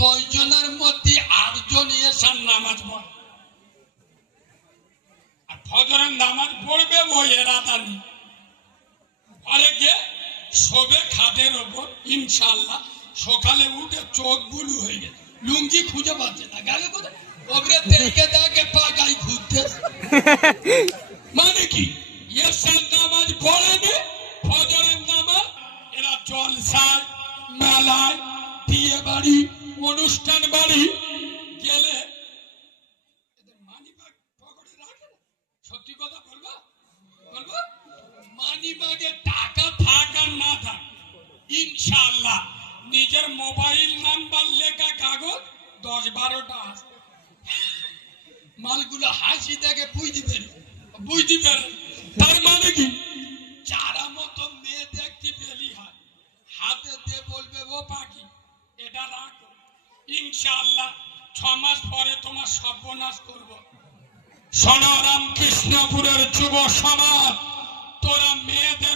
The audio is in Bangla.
10 জনের মধ্যে 8 জন এসার নামাজ পড়ে, আর ফজরের নামাজ পড়বে ওই এরাদা নেই। ফলে গিয়ে শোবে খাটের ওপর, ইনশাল্লাহ সকালে উঠে চোখ বুলু হয়ে গেছে, লুঙ্গি খুঁজে পাচ্ছে না, গেলে কোথায় ওপরে দেখে দেখে পাকাই ঘুরতে। মানে কি এসার নামাজ পড়েনি, ফজরের নামাজ এরা জলসায় মেলায় বিয়ে বাড়ি অনুষ্ঠান বাড়ি গেলে এদের মানিব্যাগ পকেটে রাখে না। সত্যি কথা বলবো বলবো, মানিব্যাগে টাকা থাক আর না থাক, ইনশাআল্লাহ নিজের মোবাইল নাম্বার লেখা কাগজ 10-12টা আছে। মালগুলো হাসি দেখে বুঝতে পেরে। তার মানে কি যারা মতো মেয়ে দেখতে পেলি হয়, হাতে দিয়ে বলবে ও পাখি এটা রাখো, ইনশাআল্লাহ 6 মাস পরে তোমার সর্বনাশ করব। সোনারাম কৃষ্ণপুরের যুব সমাজ, তোরা মেয়েদের